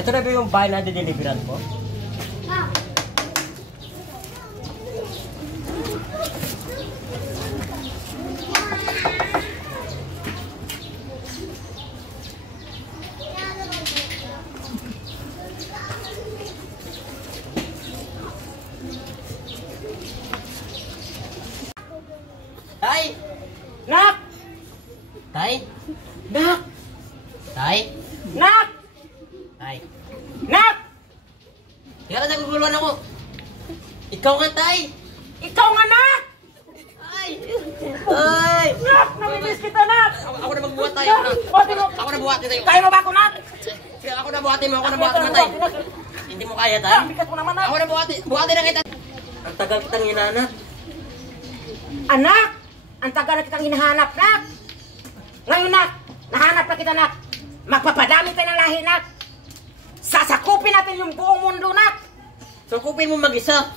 Ito na ba yung bahay na dideliveran ko? Tay! Nak! Tay! Nak! Tay! Nak! Tay! Nak! Kaya ka naguguluhan ako. Ikaw nga, Tay! Ikaw nga, Nak! Ay! Ay! Nak! Namimiss kita, Nak! Ako na magbuhat, Tay! Ako na buhat tayo. Kaya mo ba ako, Nak? Sige, ako na buhatin mo. Ako na buhatin mo, Tay. Hindi mo kaya, Tay? Bigat mo naman, Nak. Ako na buhatin na kita. Ang tagal kitang hinahanap. Anak! Ang tagal na kitang hinahanap, Nak! Ngayon, Nak! Nahanap na kita, Nak! Magpapadami tayo ng lahi, Nak! Sasakupin natin yung buong mundo, Nak! Sakupin mo mag-isa.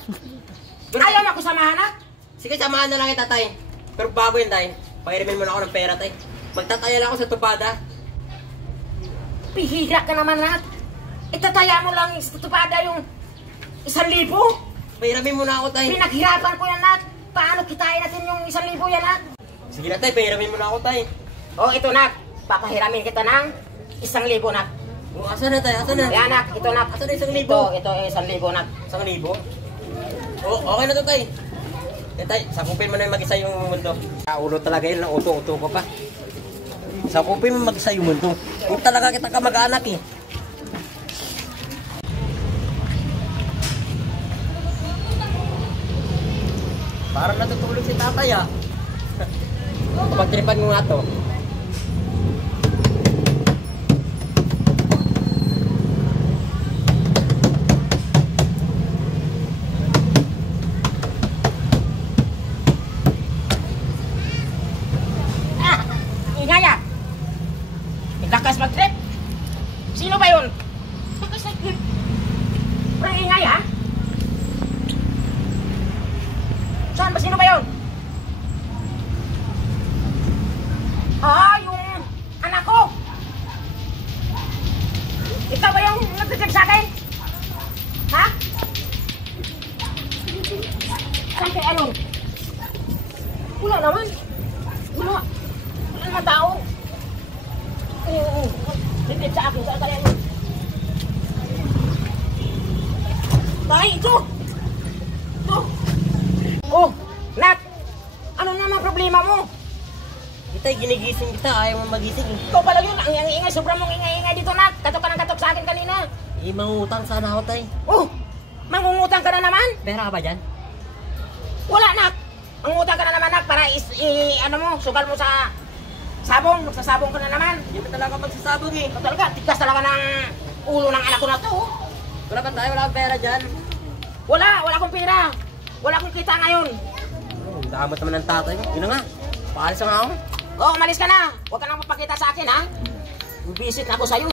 Ayaw na ako samahan, Nak! Sige, samahan na lang kita, Tay. Pero bago yun, Tay. Pahirimin mo na ako ng pera, Tay. Magtataya lang ako sa tupada. Pihira ka naman, Nak! Itataya mo lang sa tupada yung 1,000. Pahiramin mo na ako, Tay. Pinaghirapan ko yan, Nak! Paano kitain natin yung 1,000 yan, Nak? Sige na, Tay. Pahiramin mo na ako, Tay. Oh, ito, Nak. Papahiramin kita ng 1,000, Nak. Oh, asa na, Tay? Asa na? Yan, Nak. Ito, Nak. Asa na 1,000? Ito 1,000, Nak. 1,000? Oh, okay na to, Tay. Tay, sakupin mo na yung mag-isa yung mundo. Ulo talaga yun. Uto-uto ko pa. Sakupin mo mag-isa yung mundo. Kung talaga kita kamag-anak, eh. Parang natutulog si tatay, ah. Kapag tripan mo nga to. Ingay, ah. Nagkakas mag-trip. Sino ba yun? Nagkakas mag-trip. Pero ingay, ah. Saan ba? Sino ba yun? Ah, yung anak ko. Ikaw ba yung nagtitrip sa akin? Ha? Saan kay Alon? Wala naman. Wala. Wala naman tao. Nagtitrip sa akin. Saan kay Alon? Tay, ito! Ito! Oh, Nak! Ano naman problema mo? Kita, ginigising kita. Ayaw mo magising. Ikaw pala yun. Ang ingay. Sobrang mong ingay-ingay dito, Nak. Katok ka ng katok sa akin kanina. Mangungutang sana ako, Tay. Oh, mangungutang ka na naman? Pera ka ba dyan? Wala, Nak. Mangungutang ka na naman, Nak. Para ano mo, sugal mo sa sabong. Magsasabong ka na naman. Hindi mo talaga magsasabong, eh. Talaga, tigas talaga ng ulo ng anak ko na to. Wala ba tayo? Wala akong pera dyan? Wala akong pera. Wala akong kita ngayon. Damot naman ng tatay mo. Yun na nga. Paalis na nga ako. Oo, umalis ka na. Huwag ka nang mapakita sa akin, ha? Visit na ako sa'yo.